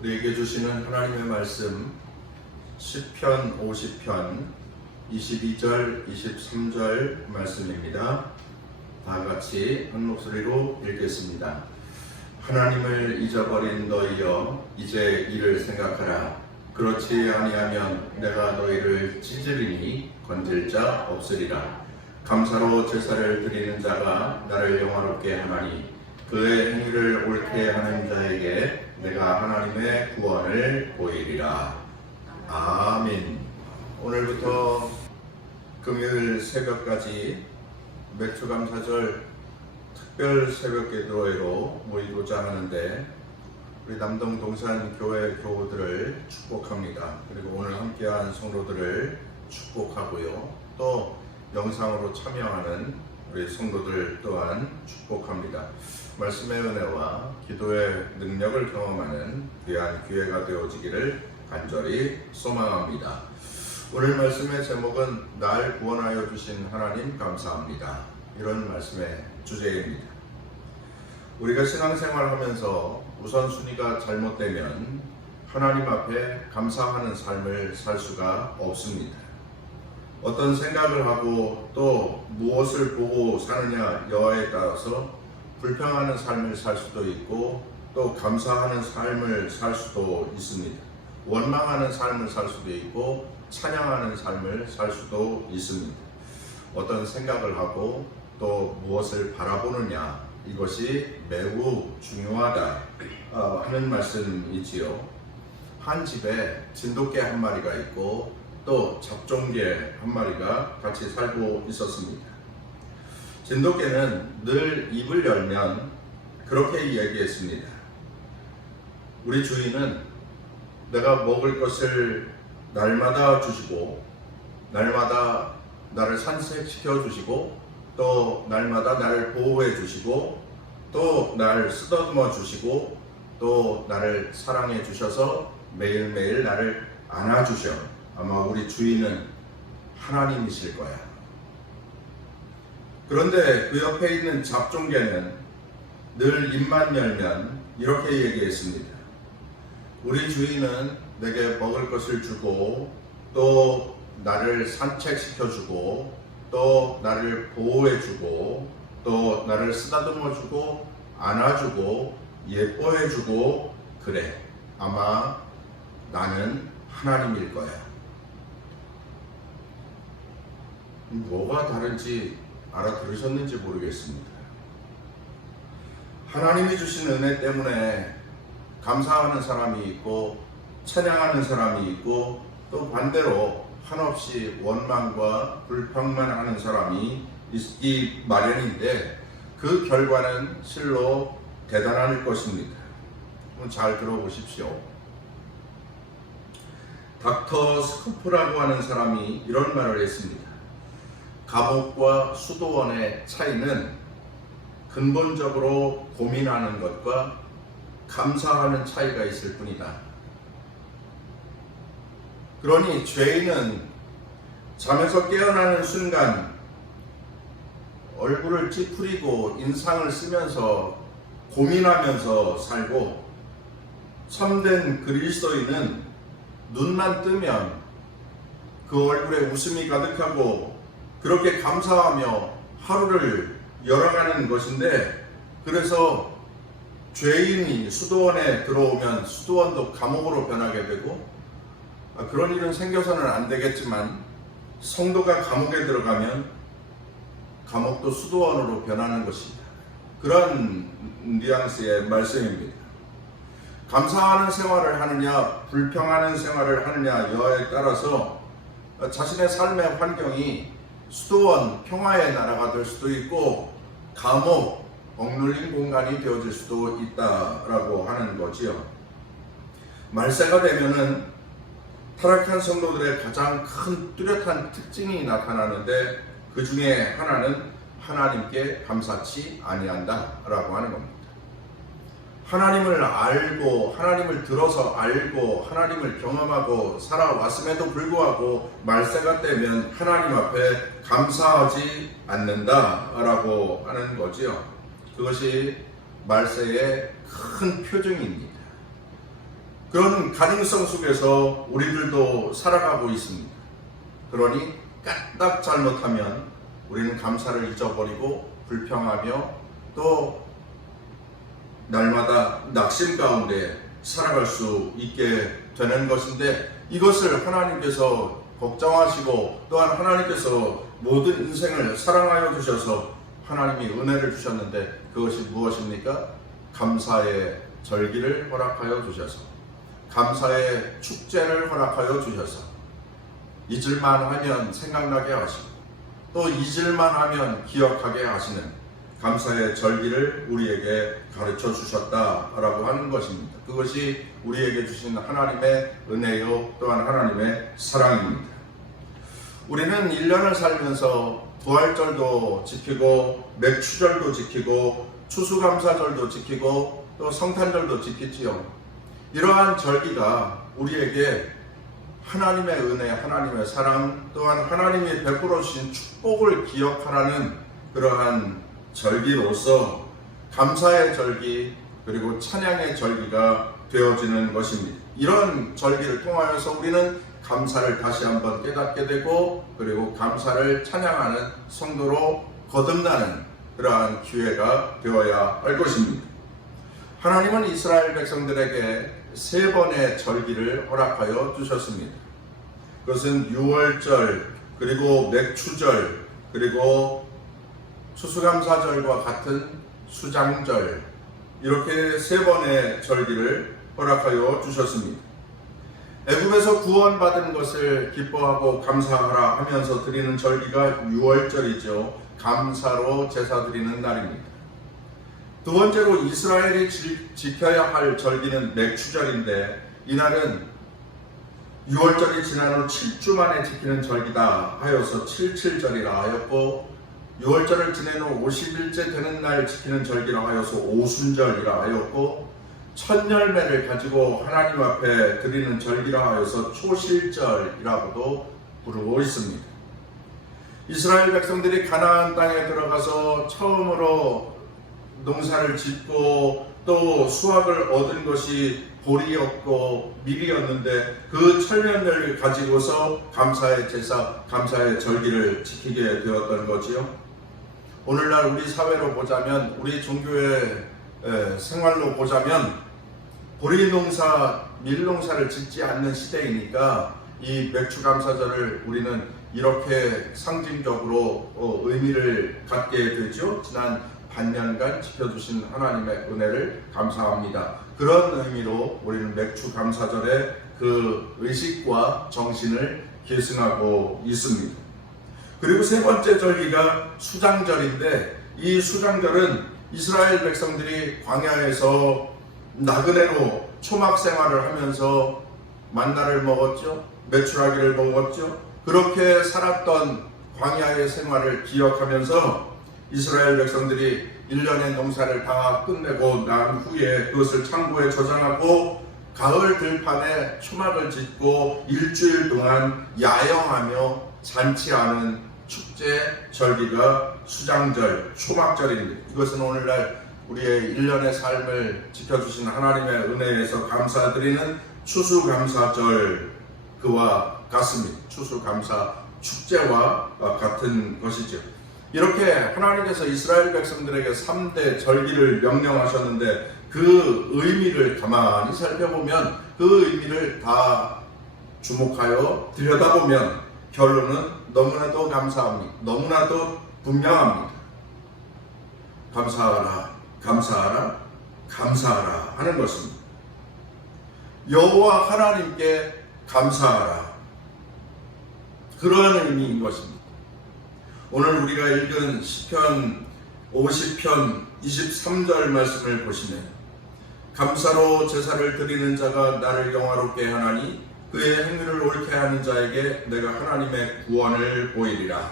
우리에게 주시는 하나님의 말씀 시편 50편 22절 23절 말씀입니다. 다 같이 한 목소리로 읽겠습니다. 하나님을 잊어버린 너희여 이제 이를 생각하라. 그렇지 아니하면 내가 너희를 찢으리니 건질 자 없으리라. 감사로 제사를 드리는 자가 나를 영화롭게 하나니 그의 행위를 옳게 하는 자에게 내가 하나님의 구원을 보이리라. 아멘. 오늘부터 금요일 새벽까지 맥주감사절 특별 새벽기도회로 모이고자 하는데 우리 남동 동산교회 교우들을 축복합니다. 그리고 오늘 함께한 성도들을 축복하고요. 또 영상으로 참여하는 우리 성도들 또한 축복합니다. 말씀의 은혜와 기도의 능력을 경험하는 귀한 기회가 되어지기를 간절히 소망합니다. 오늘 말씀의 제목은 날 구원하여 주신 하나님 감사합니다. 이런 말씀의 주제입니다. 우리가 신앙생활하면서 우선순위가 잘못되면 하나님 앞에 감사하는 삶을 살 수가 없습니다. 어떤 생각을 하고 또 무엇을 보고 사느냐 여하에 따라서 불평하는 삶을 살 수도 있고 또 감사하는 삶을 살 수도 있습니다. 원망하는 삶을 살 수도 있고 찬양하는 삶을 살 수도 있습니다. 어떤 생각을 하고 또 무엇을 바라보느냐 이것이 매우 중요하다 하는 말씀이지요. 한 집에 진돗개 한 마리가 있고 또 잡종개 한 마리가 같이 살고 있었습니다. 진돗개는 늘 입을 열면 그렇게 이야기했습니다. 우리 주인은 내가 먹을 것을 날마다 주시고 날마다 나를 산책시켜 주시고 또 날마다 나를 보호해 주시고 또 나를 쓰다듬어 주시고 또 나를 사랑해 주셔서 매일매일 나를 안아주셔. 아마 우리 주인은 하나님이실 거야. 그런데 그 옆에 있는 잡종개는 늘 입만 열면 이렇게 얘기했습니다. 우리 주인은 내게 먹을 것을 주고 또 나를 산책시켜주고 또 나를 보호해주고 또 나를 쓰다듬어주고 안아주고 예뻐해주고 그래. 아마 나는 하나님일 거야. 뭐가 다른지 알아들으셨는지 모르겠습니다. 하나님이 주신 은혜 때문에 감사하는 사람이 있고 찬양하는 사람이 있고 또 반대로 한없이 원망과 불평만 하는 사람이 있기 마련인데 그 결과는 실로 대단할 것입니다. 잘 들어보십시오. 닥터 스코프라고 하는 사람이 이런 말을 했습니다. 감옥과 수도원의 차이는 근본적으로 고민하는 것과 감사하는 차이가 있을 뿐이다. 그러니 죄인은 잠에서 깨어나는 순간 얼굴을 찌푸리고 인상을 쓰면서 고민하면서 살고 참된 그리스도인은 눈만 뜨면 그 얼굴에 웃음이 가득하고 그렇게 감사하며 하루를 열어가는 것인데 그래서 죄인이 수도원에 들어오면 수도원도 감옥으로 변하게 되고 그런 일은 생겨서는 안 되겠지만 성도가 감옥에 들어가면 감옥도 수도원으로 변하는 것입니다. 그런 뉘앙스의 말씀입니다. 감사하는 생활을 하느냐 불평하는 생활을 하느냐 여하에 따라서 자신의 삶의 환경이 수도원 평화의 나라가 될 수도 있고 감옥 억눌린 공간이 되어질 수도 있다라고 하는 거지요. 말세가 되면은 타락한 성도들의 가장 큰 뚜렷한 특징이 나타나는데 그 중에 하나는 하나님께 감사치 아니한다라고 하는 겁니다. 하나님을 알고 하나님을 들어서 알고 하나님을 경험하고 살아왔음에도 불구하고 말세가 되면 하나님 앞에 감사하지 않는다라고 하는 거지요. 그것이 말세의 큰 표징입니다. 그런 가능성 속에서 우리들도 살아가고 있습니다. 그러니 까딱 잘못하면 우리는 감사를 잊어버리고 불평하며 또 날마다 낙심 가운데 살아갈 수 있게 되는 것인데, 이것을 하나님께서 걱정하시고 또한 하나님께서 모든 인생을 사랑하여 주셔서 하나님이 은혜를 주셨는데, 그것이 무엇입니까? 감사의 절기를 허락하여 주셔서, 감사의 축제를 허락하여 주셔서, 잊을만 하면 생각나게 하시고 또 잊을만 하면 기억하게 하시는 감사의 절기를 우리에게 가르쳐 주셨다라고 하는 것입니다. 그것이 우리에게 주신 하나님의 은혜요 또한 하나님의 사랑입니다. 우리는 1년을 살면서 부활절도 지키고 맥추절도 지키고 추수감사절도 지키고 또 성탄절도 지키지요. 이러한 절기가 우리에게 하나님의 은혜, 하나님의 사랑, 또한 하나님이 베풀어 주신 축복을 기억하라는 그러한 절기로서 감사의 절기 그리고 찬양의 절기가 되어지는 것입니다. 이런 절기를 통하여서 우리는 감사를 다시 한번 깨닫게 되고, 그리고 감사를 찬양하는 성도로 거듭나는 그러한 기회가 되어야 할 것입니다. 하나님은 이스라엘 백성들에게 3번의 절기를 허락하여 주셨습니다. 그것은 유월절, 그리고 맥추절, 그리고 추수감사절과 같은 수장절, 이렇게 3번의 절기를 허락하여 주셨습니다. 애굽에서 구원받은 것을 기뻐하고 감사하라 하면서 드리는 절기가 유월절이죠. 감사로 제사 드리는 날입니다. 두 번째로 이스라엘이 지켜야 할 절기는 맥추절인데, 이날은 6월절이 지난 후 7주 만에 지키는 절기다 하여서 77절이라 하였고, 6월절을 지낸 후 50일째 되는 날 지키는 절기라 하여서 오순절이라 하였고, 첫 열매를 가지고 하나님 앞에 드리는 절기라 하여서 초실절이라고도 부르고 있습니다. 이스라엘 백성들이 가나안 땅에 들어가서 처음으로 농사를 짓고 또 수확을 얻은 것이 보리였고 밀이었는데, 그 철면을 가지고서 감사의 제사, 감사의 절기를 지키게 되었던 거지요. 오늘날 우리 사회로 보자면, 우리 종교의 생활로 보자면 보리 농사, 밀 농사를 짓지 않는 시대이니까 이 맥추감사절을 우리는 이렇게 상징적으로 의미를 갖게 되죠. 지난 반년간 지켜주신 하나님의 은혜를 감사합니다. 그런 의미로 우리는 맥추감사절의 그 의식과 정신을 계승하고 있습니다. 그리고 3번째 절기가 수장절인데, 이 수장절은 이스라엘 백성들이 광야에서 나그네로 초막 생활을 하면서 만나를 먹었죠. 메추라기를 먹었죠. 그렇게 살았던 광야의 생활을 기억하면서 이스라엘 백성들이 1년의 농사를 다 끝내고 난 후에 그것을 창고에 저장하고 가을 들판에 초막을 짓고 일주일 동안 야영하며 잔치하는 축제 절기가 수장절, 초막절입니다. 이것은 오늘날 우리의 1년의 삶을 지켜주신 하나님의 은혜에서 감사드리는 추수감사절 그와 같습니다. 추수감사 축제와 같은 것이죠. 이렇게 하나님께서 이스라엘 백성들에게 3대 절기를 명령하셨는데, 그 의미를 가만히 살펴보면, 그 의미를 다 주목하여 들여다보면 결론은 너무나도 감사합니다. 너무나도 분명합니다. 감사하라, 감사하라, 감사하라 하는 것입니다. 여호와 하나님께 감사하라, 그러한 의미인 것입니다. 오늘 우리가 읽은 시편 50편 23절 말씀을 보시면, 감사로 제사를 드리는 자가 나를 영화롭게 하나니 그의 행위를 옳게 하는 자에게 내가 하나님의 구원을 보이리라.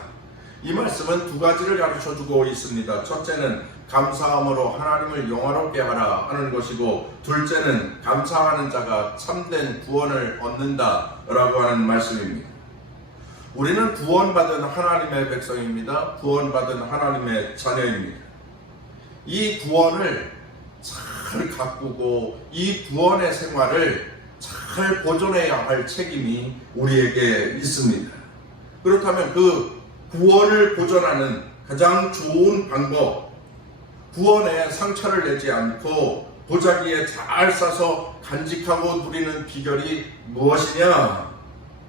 이 말씀은 2가지를 가르쳐주고 있습니다. 첫째는 감사함으로 하나님을 영화롭게 하라 하는 것이고, 둘째는 감사하는 자가 참된 구원을 얻는다라고 하는 말씀입니다. 우리는 구원받은 하나님의 백성입니다. 구원받은 하나님의 자녀입니다. 이 구원을 잘 가꾸고 이 구원의 생활을 잘 보존해야 할 책임이 우리에게 있습니다. 그렇다면 그 구원을 보존하는 가장 좋은 방법, 구원에 상처를 내지 않고 보자기에 잘 싸서 간직하고 누리는 비결이 무엇이냐?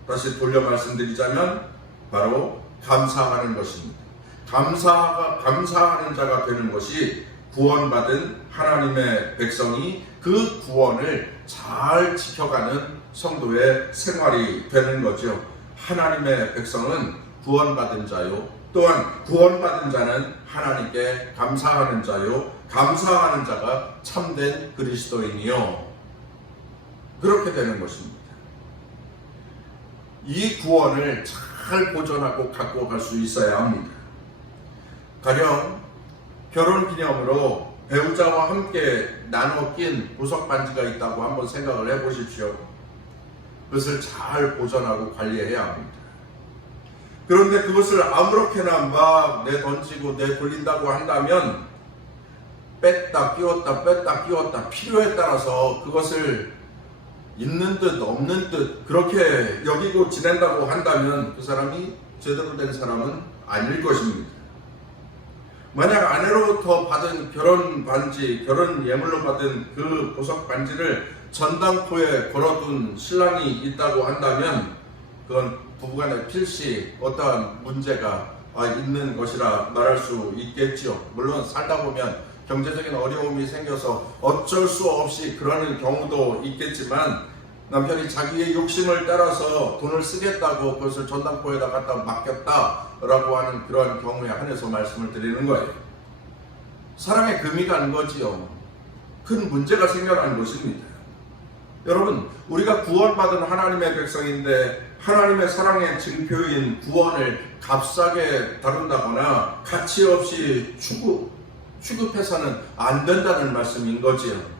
다시 돌려 말씀드리자면 바로 감사하는 것입니다. 감사하는 자가 되는 것이 구원받은 하나님의 백성이 그 구원을 잘 지켜가는 성도의 생활이 되는 거죠. 하나님의 백성은 구원받은 자요, 또한 구원받은 자는 하나님께 감사하는 자요, 감사하는 자가 참된 그리스도인이요, 그렇게 되는 것입니다. 이 구원을 잘 보존하고 갖고 갈 수 있어야 합니다. 가령 결혼기념으로 배우자와 함께 나눠 낀 보석 반지가 있다고 한번 생각을 해보십시오. 그것을 잘 보존하고 관리해야 합니다. 그런데 그것을 아무렇게나 막 내던지고 내돌린다고 한다면 뺐다 끼웠다 필요에 따라서 그것을 있는 듯 없는 듯 그렇게 여기고 지낸다고 한다면 그 사람이 제대로 된 사람은 아닐 것입니다. 만약 아내로부터 받은 결혼 반지, 결혼 예물로 받은 그 보석 반지를 전당포에 걸어둔 신랑이 있다고 한다면 그건 부부간에 필시 어떠한 문제가 있는 것이라 말할 수 있겠죠. 물론 살다 보면 경제적인 어려움이 생겨서 어쩔 수 없이 그러는 경우도 있겠지만 남편이 자기의 욕심을 따라서 돈을 쓰겠다고 그것을 전당포에다 갖다 맡겼다라고 하는 그러한 경우에 한해서 말씀을 드리는 거예요. 사랑의 금이 가는 거지요. 큰 문제가 생겨나는 것입니다. 여러분, 우리가 구원받은 하나님의 백성인데 하나님의 사랑의 증표인 구원을 값싸게 다룬다거나 가치 없이 취급해서는 안 된다는 말씀인 거지요.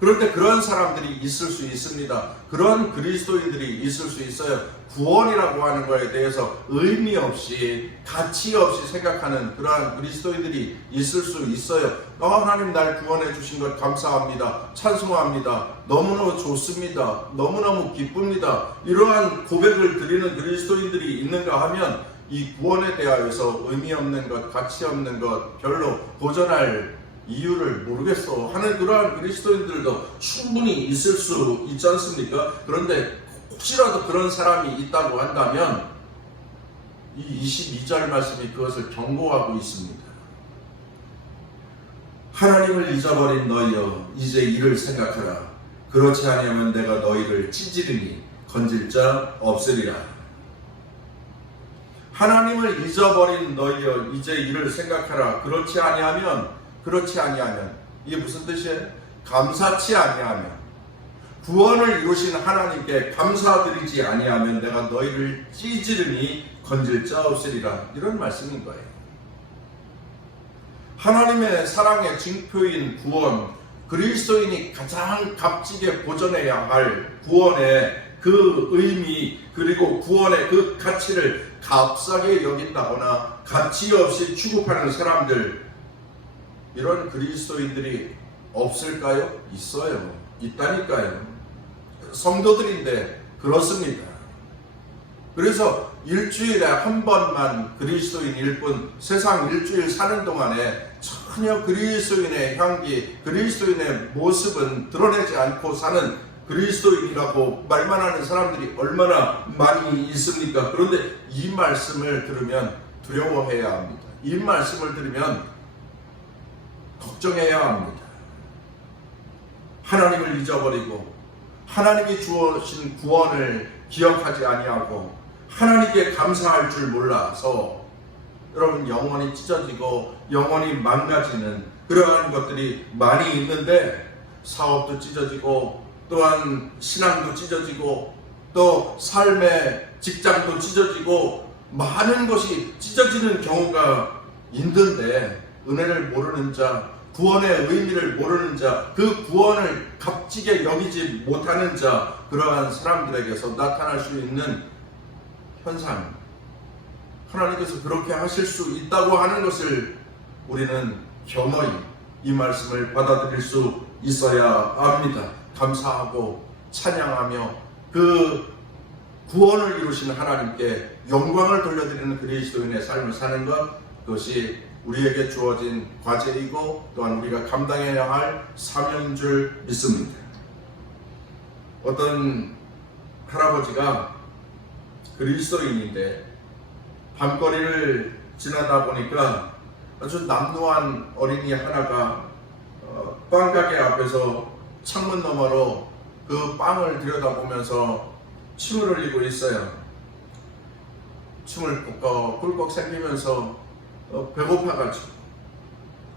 그런데 그런 사람들이 있을 수 있습니다. 그런 그리스도인들이 있을 수 있어요. 구원이라고 하는 것에 대해서 의미 없이 가치 없이 생각하는 그러한 그리스도인들이 있을 수 있어요. 하나님 날 구원해 주신 것 감사합니다. 찬송합니다. 너무너무 좋습니다. 너무너무 기쁩니다. 이러한 고백을 드리는 그리스도인들이 있는가 하면 이 구원에 대하여서 의미 없는 것, 가치 없는 것, 별로 보존할 이유를 모르겠어 하는 그러한 그리스도인들도 충분히 있을 수 있지 않습니까? 그런데 혹시라도 그런 사람이 있다고 한다면 이 22절 말씀이 그것을 경고하고 있습니다. 하나님을 잊어버린 너희여 이제 이를 생각하라. 그렇지 아니하면 내가 너희를 찢으리니 건질 자 없으리라. 하나님을 잊어버린 너희여 이제 이를 생각하라. 그렇지 아니하면 이게 무슨 뜻이에요? 감사치 아니하면, 구원을 이루신 하나님께 감사드리지 아니하면 내가 너희를 찢으리니 건질 자 없으리라. 이런 말씀인 거예요. 하나님의 사랑의 증표인 구원, 그리스도인이 가장 값지게 보존해야 할 구원의 그 의미, 그리고 구원의 그 가치를 값싸게 여긴다거나 가치 없이 취급하는 사람들, 이런 그리스도인들이 없을까요? 있어요. 있다니까요. 성도들인데 그렇습니다. 그래서 일주일에 한 번만 그리스도인일 뿐 세상 일주일 사는 동안에 전혀 그리스도인의 향기, 그리스도인의 모습은 드러내지 않고 사는 그리스도인이라고 말만 하는 사람들이 얼마나 많이 있습니까? 그런데 이 말씀을 들으면 두려워해야 합니다. 이 말씀을 들으면 걱정해야 합니다. 하나님을 잊어버리고 하나님이 주어진 구원을 기억하지 아니하고 하나님께 감사할 줄 몰라서 여러분 영혼이 찢어지고 영혼이 망가지는 그러한 것들이 많이 있는데, 사업도 찢어지고 또한 신앙도 찢어지고 또 삶의 직장도 찢어지고 많은 것이 찢어지는 경우가 있는데, 은혜를 모르는 자, 구원의 의미를 모르는 자, 그 구원을 값지게 여기지 못하는 자, 그러한 사람들에게서 나타날 수 있는 현상, 하나님께서 그렇게 하실 수 있다고 하는 것을 우리는 겸허히 이 말씀을 받아들일 수 있어야 합니다. 감사하고 찬양하며 그 구원을 이루신 하나님께 영광을 돌려드리는 그리스도인의 삶을 사는 것, 그것이 우리에게 주어진 과제이고 또한 우리가 감당해야 할 사명인 줄 믿습니다. 어떤 할아버지가 그리스도인인데 밤거리를 지나다 보니까 아주 남루한 어린이 하나가 빵가게 앞에서 창문 너머로 그 빵을 들여다보면서 침을 흘리고 있어요. 침을 꿀꺽 삼키면서 배고파가지고.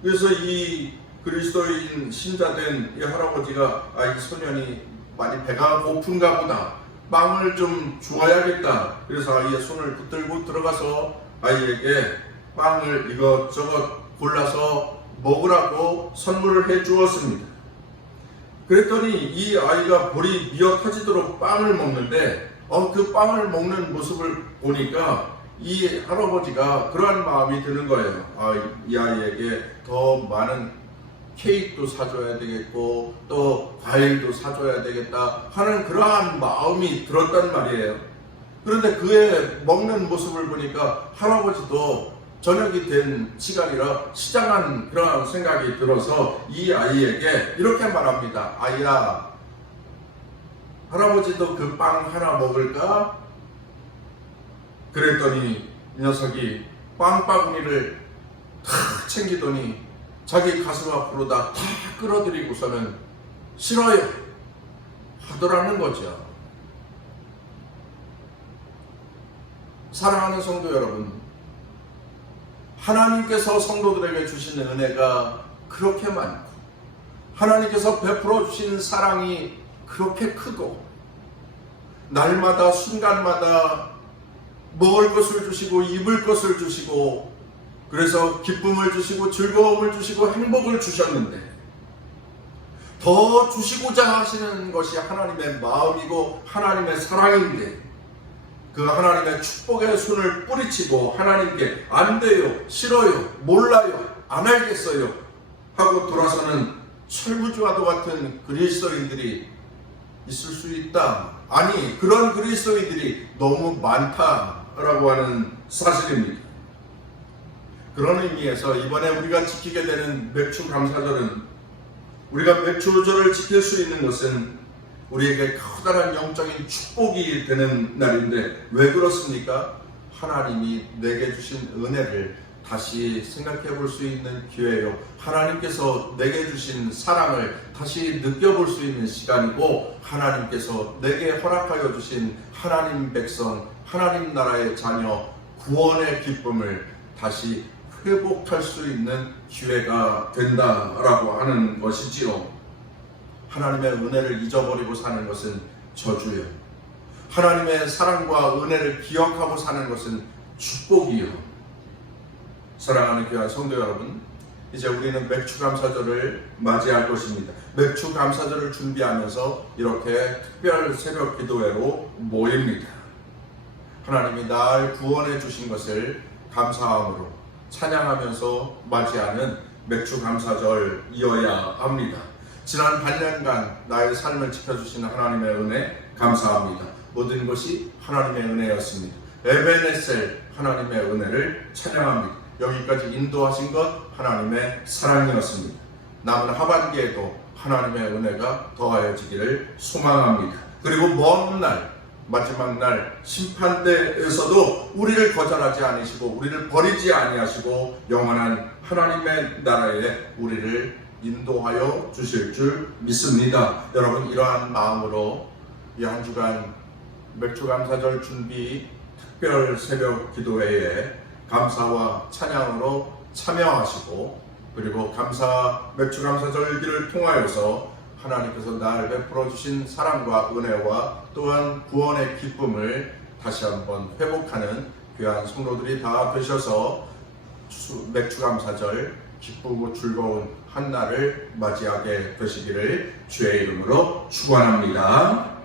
그래서 이 그리스도인 신자된 이 할아버지가 이 소년이 많이 배가 고픈가 보다, 빵을 좀 주어야겠다. 그래서 아이의 손을 붙들고 들어가서 아이에게 빵을 이것저것 골라서 먹으라고 선물을 해 주었습니다. 그랬더니 이 아이가 볼이 미어 터지도록 빵을 먹는데 그 빵을 먹는 모습을 보니까 이 할아버지가 그러한 마음이 드는 거예요. 이 아이에게 더 많은 케이크도 사줘야 되겠고 또 과일도 사줘야 되겠다 하는 그러한 마음이 들었단 말이에요. 그런데 그의 먹는 모습을 보니까 할아버지도 저녁이 된 시간이라 시장한 그런 생각이 들어서 이 아이에게 이렇게 말합니다. 아이야, 할아버지도 그 빵 하나 먹을까? 그랬더니 이 녀석이 빵바구니를 탁 챙기더니 자기 가슴 앞으로 다 끌어들이고서는 싫어요 하더라는 거죠. 사랑하는 성도 여러분, 하나님께서 성도들에게 주신 은혜가 그렇게 많고 하나님께서 베풀어 주신 사랑이 그렇게 크고 날마다 순간마다 먹을 것을 주시고 입을 것을 주시고 그래서 기쁨을 주시고 즐거움을 주시고 행복을 주셨는데 더 주시고자 하시는 것이 하나님의 마음이고 하나님의 사랑인데 그 하나님의 축복의 손을 뿌리치고 하나님께 안 돼요, 싫어요, 몰라요, 안 알겠어요 하고 돌아서는 철부지와도 같은 그리스도인들이 있을 수 있다. 아니, 그런 그리스도인들이 너무 많다라고 하는 사실입니다. 그런 의미에서 이번에 우리가 지키게 되는 맥주감사절은, 우리가 맥주절을 지킬 수 있는 것은 우리에게 커다란 영적인 축복이 되는 날인데 왜 그렇습니까? 하나님이 내게 주신 은혜를 다시 생각해 볼 수 있는 기회요. 하나님께서 내게 주신 사랑을 다시 느껴볼 수 있는 시간이고 하나님께서 내게 허락하여 주신 하나님 백성, 하나님 나라의 자녀, 구원의 기쁨을 다시 회복할 수 있는 기회가 된다라고 하는 것이지요. 하나님의 은혜를 잊어버리고 사는 것은 저주요. 하나님의 사랑과 은혜를 기억하고 사는 것은 축복이요. 사랑하는 귀한 성도 여러분, 이제 우리는 맥주감사절을 맞이할 것입니다. 맥주감사절을 준비하면서 이렇게 특별 새벽 기도회로 모입니다. 하나님이 날 구원해 주신 것을 감사함으로 찬양하면서 맞이하는 맥주감사절이어야 합니다. 지난 반년간 나의 삶을 지켜주신 하나님의 은혜 감사합니다. 모든 것이 하나님의 은혜였습니다. 에베네셀 하나님의 은혜를 찬양합니다. 여기까지 인도하신 것 하나님의 사랑이었습니다. 남은 하반기에도 하나님의 은혜가 더하여지기를 소망합니다. 그리고 먼 날, 마지막 날 심판대에서도 우리를 거절하지 않으시고 우리를 버리지 아니하시고 영원한 하나님의 나라에 우리를 인도하여 주실 줄 믿습니다. 여러분, 이러한 마음으로 이 한 주간 맥주감사절 준비 특별 새벽 기도회에 감사와 찬양으로 참여하시고 그리고 맥주감사절기를 통하여서 하나님께서 나를 베풀어 주신 사랑과 은혜와 또한 구원의 기쁨을 다시 한번 회복하는 귀한 성도들이 다 되셔서 맥주감사절 기쁘고 즐거운 한날을 맞이하게 되시기를 주의 이름으로 축원합니다.